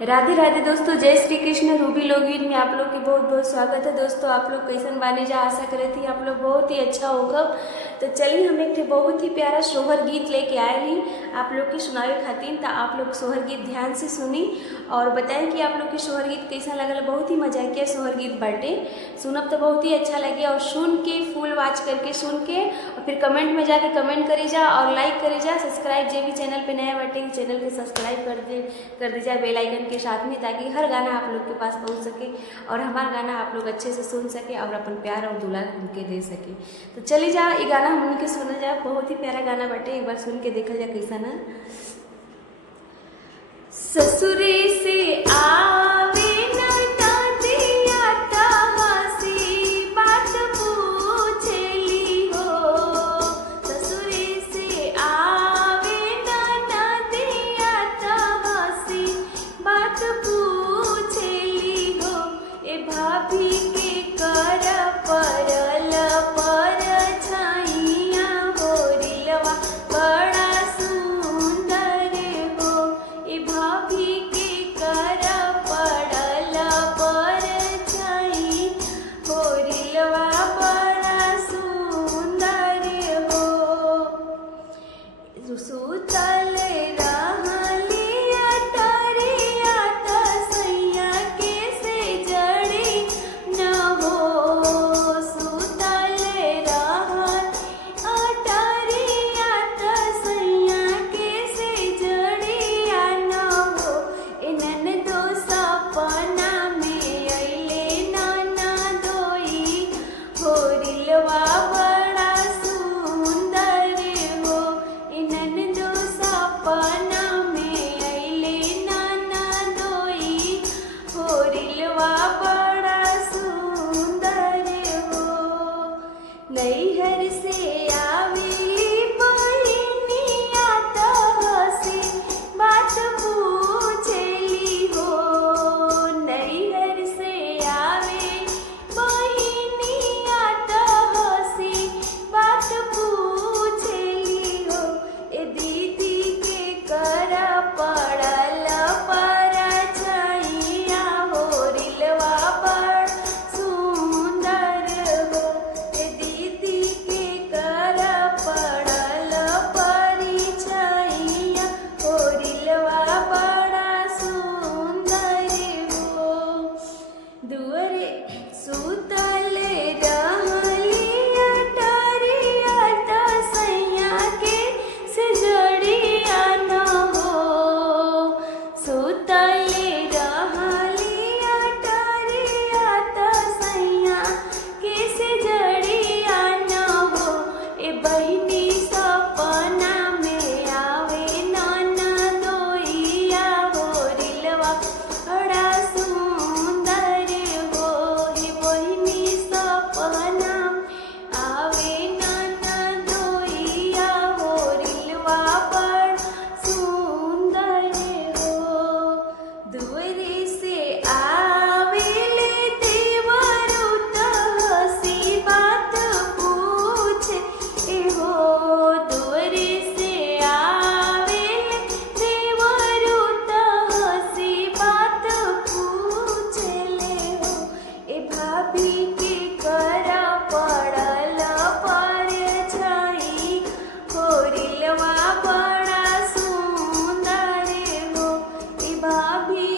राधे राधे दोस्तों, जय श्री कृष्ण। रूबी लोगिन में आप लोग की बहुत बहुत स्वागत है। दोस्तों आप लोग कैसन बाने जा, आशा करे थी आप लोग बहुत ही अच्छा होगा। तो चलिए हम एक बहुत ही प्यारा सोहर गीत लेके आए ली आप लोग की सुनावे खातिर। तो आप लोग सोहर गीत ध्यान से सुनी और बताएं कि आप लोग की सोहर गीत कैसा लगल। बहुत ही मजाकिया सोहर गीत बाटे, सुनब तो बहुत ही अच्छा लगे। और सुन के फुल वॉच करके सुन के और फिर कमेंट में जाके कमेंट करी जा और लाइक करी जा। सब्सक्राइब जो भी चैनल पे नया बाटे चैनल के सब्सक्राइब कर दी जाए बेल आइकन के साथ में, ताकि हर गाना आप लोग के पास पहुंच सके और हमारा गाना आप लोग अच्छे से सुन सके और अपन प्यार और दुलार उनके दे सके। तो चली जा ये गाना हमन के सुना जा, बहुत ही प्यारा गाना बाटे। एक बार सुन के देखल जा कैसा ना। ससुरे से आवे न नदिया तहसी बात पूछली हो। ससुरे से आवे न नदिया तहसी बात पूछली हो। ए भाभी के कर परल पर छाइया हो रिलवा बड़ा सुंदर हो। ए भाभी के कर पड़ल पर छाई हो रिलवा बड़ा सुंदर हो। सुतल रहलिया तरिया तसैया के से जड़ी न हो। सुतल रहल अटरिया तसैया के से जड़िया न हो। एनन दो सपना में अइले ननदोई हो रिलवा बड़ा सुंदर हो। एनन दो सपना में अइले ननदोई हो रिलवा बड़ा सुंदर हो। नैहर से आवेली बहिनिया तहसे बात पूछली हो। नैहर से आवे बहिनिया तहसे बात पूछली हो। ए दीदी के कर पड़ल पर छाइया हो रिलवा बड़ सुंदर हो। ए दीदी के कर पड़ल पर छाइया हो रिलवा बड़ा सुंदर हो। दुअरे सुतल रहलिया टरिया तसैया के से जड़िया न हो। सुतल रहलिया टरिया तसैया के से जड़िया न हो। ए बहिनी सपना में आवे ननदोइया हो रिलवा बड़ा सुंदर हो। ए बहिनी सपना आवे ननदोइया हो रिलवा बड़ा सुंदर हो। दुअरे से आवेले देवरु तहसी बात पूछे हो। दुअरे से आवेले देवरु तहसी बात पूछले हो। ए भाभी के कर पड़ल पर छाई हो रिलवा बड़ा सुंदर हो। ए भाभी